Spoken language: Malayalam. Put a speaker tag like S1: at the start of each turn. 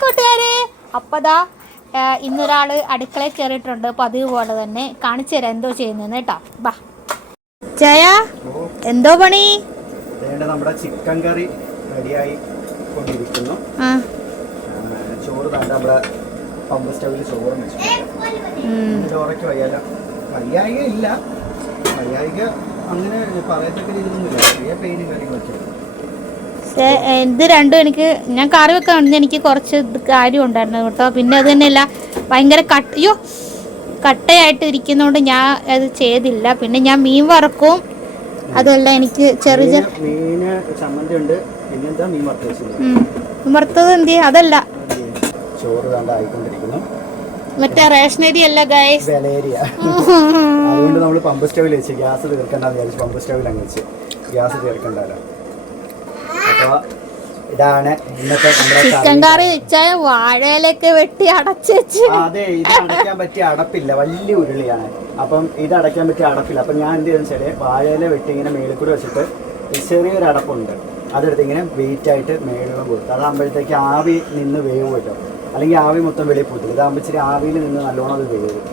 S1: കൂട്ടുകാരെ അപ്പതാ ഇന്നൊരാൾ അടുക്കളയിൽ കയറിയിട്ടുണ്ട് പതിവ് പോലെ തന്നെ കാണിച്ചു തരാം. എന്തോ ചെയ്യുന്നതെന്ന് കേട്ടോ. ബാ. ജയ എന്തോ പണി?
S2: നമ്മുടെ ചിക്കൻ കറി റെഡിയായി കൊണ്ടിരിക്കുന്നു. ചോറ് നമ്മുടെ പമ്പ് സ്റ്റവിൽ ചോറ്
S1: ഉം.
S2: ചോറയ്ക്ക് വയ്യാല. വയ്യായിക ഇല്ല. വയ്യായിക അങ്ങനെ പറയത്തക്ക രീതിയിലൊന്നുമില്ല. ചെറിയ പെയിനും കാര്യങ്ങളൊക്കെ
S1: പക്ഷേ, ഇത് രണ്ടും എനിക്ക് ഞാൻ കറി വെക്കാൻ എനിക്ക് കുറച്ച് കാര്യം ഉണ്ടായിരുന്നു കേട്ടോ. പിന്നെ അത് തന്നെയല്ല ഭയങ്കര കട്ട് അയ്യോ കട്ടയായിട്ട് ഇരിക്കുന്നതുകൊണ്ട് ഞാൻ അത് ചെയ്തില്ല. പിന്നെ ഞാൻ മീൻ വറക്കും. അതല്ല എനിക്ക് ചെറിയ. വറുത്തത് എന്ത്? അതല്ല.
S2: മറ്റേ റേഷൻ
S1: അരി റേഷനരി അല്ല ഗൈസ്
S2: അതുകൊണ്ട് നമ്മൾ പമ്പ് സ്റ്റവിൽ വെച്ച്. ഗ്യാസ് തീർക്കണ്ടെന്ന് വിചാരിച്ചു പമ്പ് സ്റ്റവിൽ അങ്ങ് വെച്ച്. ഗ്യാസ് തീർക്കണ്ടല്ലോ. അപ്പോൾ ഇതാണ് ഇന്നത്തെ
S1: ചിക്കൻ
S2: കറി.
S1: വെച്ചാൽ വാഴയിലൊക്കെ വെട്ടി അടച്ചു
S2: അതെ ഇത് അടയ്ക്കാൻ പറ്റിയ അടപ്പില്ല. വലിയ ഉരുളിയാണ്. അപ്പം ഇത് അടയ്ക്കാൻ പറ്റിയ അടപ്പില്ല. അപ്പം ഞാൻ എന്ത് ചെയ്തെന്ന് വെച്ചാൽ വാഴയില വെട്ടി ഇങ്ങനെ മേളിൽ കൂടി വെച്ചിട്ട് ചെറിയൊരു അടപ്പുണ്ട്. അതെടുത്ത് ഇങ്ങനെ വെയിറ്റ് ആയിട്ട് മേളിലും കൊടുത്തു. അതാകുമ്പോഴത്തേക്ക് ആവി നിന്ന് വേവ് കിട്ടും അല്ലെങ്കിൽ ആവി മൊത്തം വെളിയിൽ പോകത്തില്ല. ഇതാകുമ്പോൾ ഇച്ചിരി ആവിയിൽ നിന്ന് നല്ലോണം അത് വേവും.